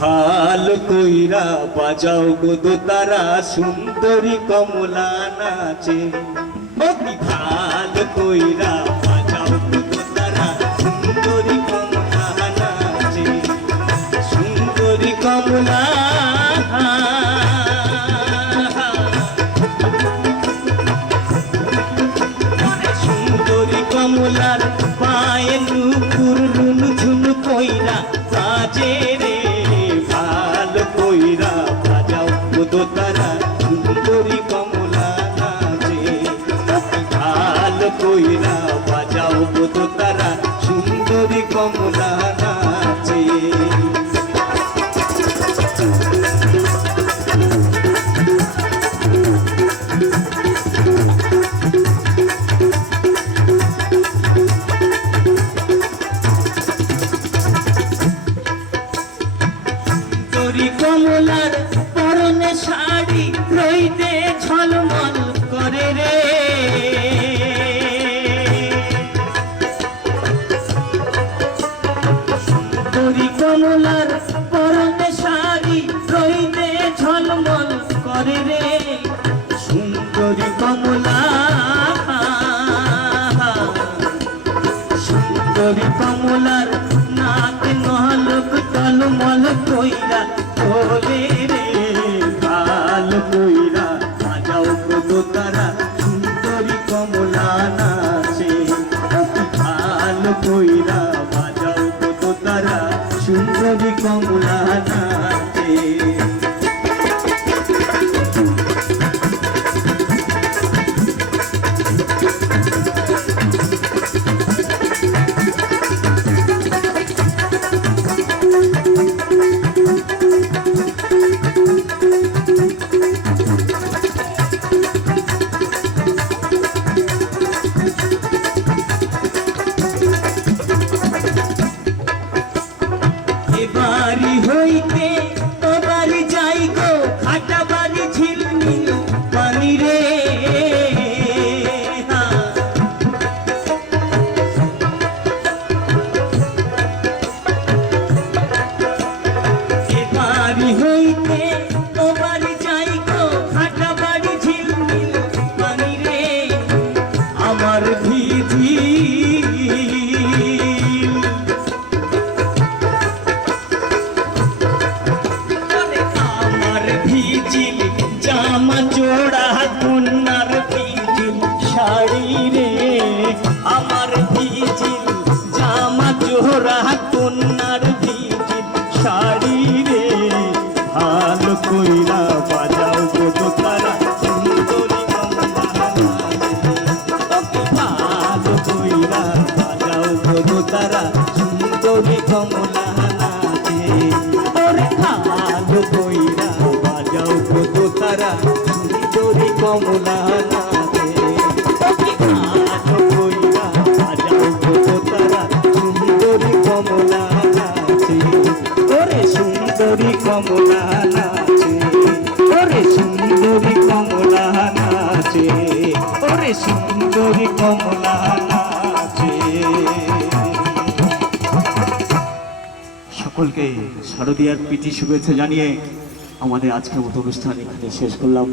ভালো কইরা বাজাও গো দোতারা সুন্দরী কমলা নাচে। ও কি ভালো কইরা বাজাও গো দোতারা সুন্দরী কমলা নাচে। সুন্দরী কমলা সুন্দরী কমলার পায়ে নুপুর রুনু ঝুনু কইরা বাজে রে। ভালো কইরা বাজাও গো দোতারা সুন্দরী কমলা নাচে। ভালো কইরা বাজাও গো দোতারা সুন্দরী কমলা নাচে। কমলার পরনে শাড়ি রইতে ঝলমল করে রে। সুন্দরী কমলার পরনে শাড়ি রইতে ঝলমল করে রে। সুন্দরী কমলা সুন্দরী কমলার নাক নহলক টলমল কইরা তোলে রে। ভালো কইরা বাজাও গো দোতারা সুন্দরী কমলা নাচে। ভালো কইরা বাজাও গো দোতারা সুন্দরী কমলা নাচে। বাড়ি হইতে ও বাড়ি যাই গো খাটা বাড়ি ঝিলমিল পানি রে। বাড়ি হইতে ও বাড়ি যাই গো খাটা বাড়ি ঝিলমিল পানি রে। আমার ভিজি জামা জোড়া কন্যার ভিজিল শাড়ি রে। আমার ভিজিল জামা জোড়া কন্যার ভিজিল শাড়ি রে। ভালো কইরা বাজাও গো দোতারা সুন্দরী কমলা নাচে। ভালো কইরা বাজাও গো দোতারা সুন্দরী কমলা নাচে। ওরে ভালো কইরা বাজাও গো দোতারা সুন্দরী কমলা নাচে। ভালো কইরা বাজাও গো দোতারা সুন্দরী কমলা নাচে। ওরে সুন্দরী কমলা নাচে। ওরে সুন্দরী কমলা নাচে। ওরে সুন্দরী কমলা নাচে। সকলকে শারদীয়ার প্রীতি শুভেচ্ছা জানিয়ে আমাদের আজকের মতো অনুষ্ঠান এখানে শেষ করলাম।